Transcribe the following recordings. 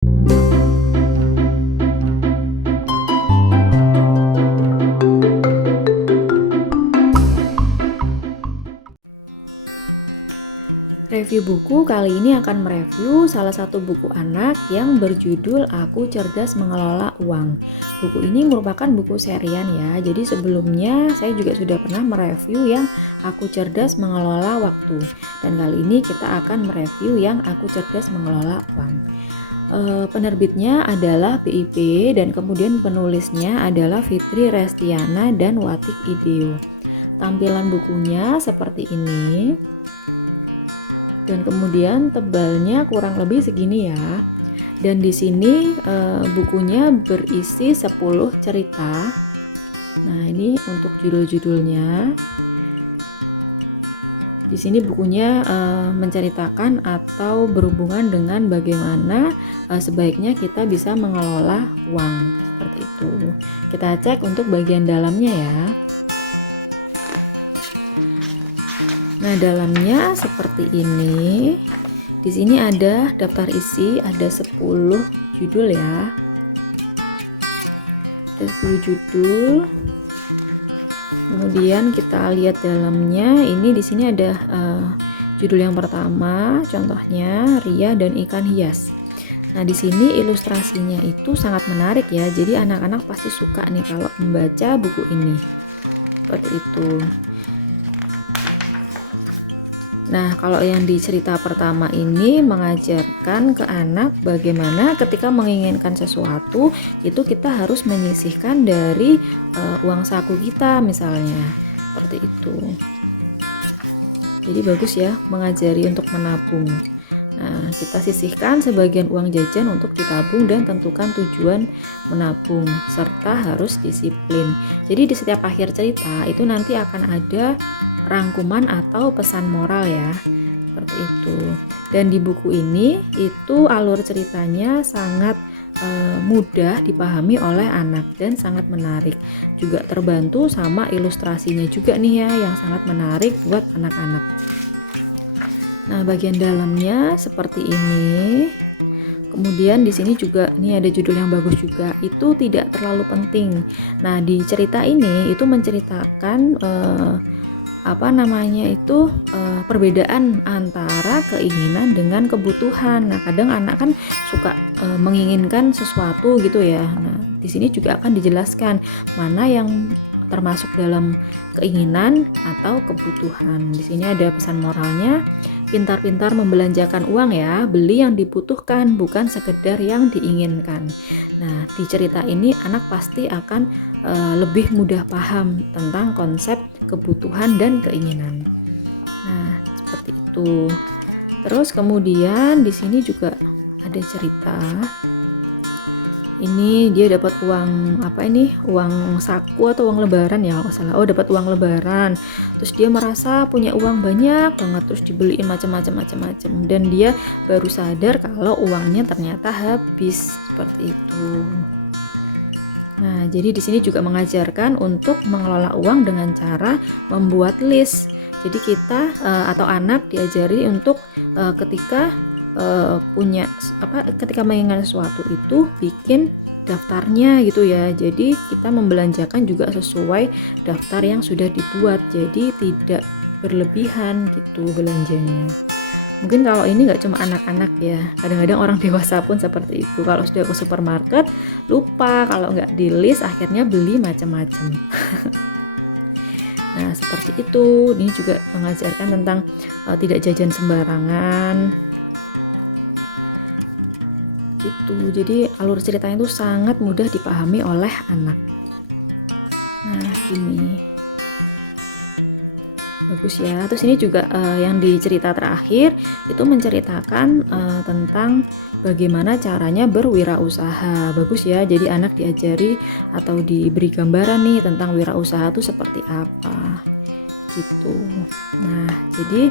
Review buku kali ini akan mereview salah satu buku anak yang berjudul Aku Cerdas Mengelola Uang. Buku ini merupakan buku serian ya, jadi sebelumnya saya juga sudah pernah mereview yang Aku Cerdas Mengelola Waktu. Dan kali ini kita akan mereview yang Aku Cerdas Mengelola Uang. Penerbitnya adalah BIP dan kemudian penulisnya adalah Fitri Restiana dan Watik Ideo. Tampilan bukunya seperti ini. Dan kemudian tebalnya kurang lebih segini ya. Dan di sini bukunya berisi 10 cerita. Nah, ini untuk judul-judulnya. Di sini bukunya menceritakan atau berhubungan dengan bagaimana sebaiknya kita bisa mengelola uang seperti itu. Kita cek untuk bagian dalamnya ya. Nah, dalamnya seperti ini. Di sini ada daftar isi, ada 10 judul ya. Ada 10 judul. Kemudian kita lihat dalamnya. Ini di sini ada judul yang pertama, contohnya Ria dan Ikan Hias. Nah, di sini ilustrasinya itu sangat menarik ya. Jadi anak-anak pasti suka nih kalau membaca buku ini. Seperti itu. Nah, kalau yang di cerita pertama ini mengajarkan ke anak bagaimana ketika menginginkan sesuatu itu kita harus menyisihkan dari uang saku kita misalnya, seperti itu. Jadi bagus ya mengajari untuk menabung. Nah, kita sisihkan sebagian uang jajan untuk ditabung dan tentukan tujuan menabung serta harus disiplin. Jadi di setiap akhir cerita itu nanti akan ada rangkuman atau pesan moral ya, seperti itu. Dan di buku ini itu alur ceritanya sangat mudah dipahami oleh anak dan sangat menarik. Juga terbantu sama ilustrasinya juga nih ya yang sangat menarik buat anak-anak. Nah, bagian dalamnya seperti ini. Kemudian di sini juga nih ada judul yang bagus juga. Itu tidak terlalu penting. Nah, di cerita ini itu menceritakan perbedaan antara keinginan dengan kebutuhan. Nah, kadang anak kan suka menginginkan sesuatu gitu ya. Nah, di sini juga akan dijelaskan mana yang termasuk dalam keinginan atau kebutuhan. Di sini ada pesan moralnya, pintar-pintar membelanjakan uang ya, beli yang dibutuhkan bukan sekedar yang diinginkan. Nah, di cerita ini anak pasti akan lebih mudah paham tentang konsep kebutuhan dan keinginan. Nah, seperti itu. Terus kemudian di sini juga ada cerita. Ini dia dapat uang uang saku atau uang lebaran ya kalau salah. Oh, dapat uang lebaran. Terus dia merasa punya uang banyak banget, terus dibeliin macam-macam dan dia baru sadar kalau uangnya ternyata habis, seperti itu. Nah, jadi di sini juga mengajarkan untuk mengelola uang dengan cara membuat list. Jadi kita atau anak diajari untuk ketika ketika mengingat sesuatu itu bikin daftarnya gitu ya. Jadi kita membelanjakan juga sesuai daftar yang sudah dibuat. Jadi tidak berlebihan gitu belanjanya. Mungkin kalau ini nggak cuma anak-anak ya, kadang-kadang orang dewasa pun seperti itu. Kalau sudah ke supermarket lupa, kalau nggak di list akhirnya beli macam-macam. Nah, seperti itu. Ini juga mengajarkan tentang tidak jajan sembarangan gitu. Jadi alur ceritanya itu sangat mudah dipahami oleh anak. Nah, ini bagus ya. Terus ini juga yang di cerita terakhir itu menceritakan tentang bagaimana caranya berwirausaha. Bagus ya. Jadi anak diajari atau diberi gambaran nih tentang wirausaha itu seperti apa gitu. Nah, jadi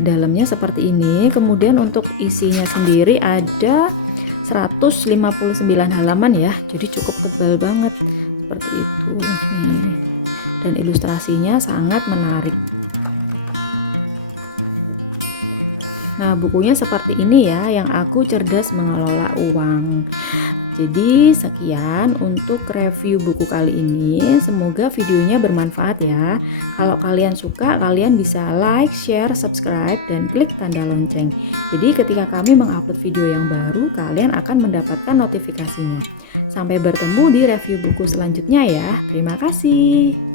dalamnya seperti ini. Kemudian untuk isinya sendiri ada 159 halaman ya. Jadi cukup tebal banget seperti itu nih. Dan ilustrasinya sangat menarik. Nah, bukunya seperti ini ya, yang aku cerdas mengelola uang. Jadi sekian untuk review buku kali ini. Semoga videonya bermanfaat ya. Kalau kalian suka, kalian bisa like, share, subscribe, dan klik tanda lonceng. Jadi ketika kami mengupload video yang baru, kalian akan mendapatkan notifikasinya. Sampai bertemu di review buku selanjutnya ya. Terima kasih.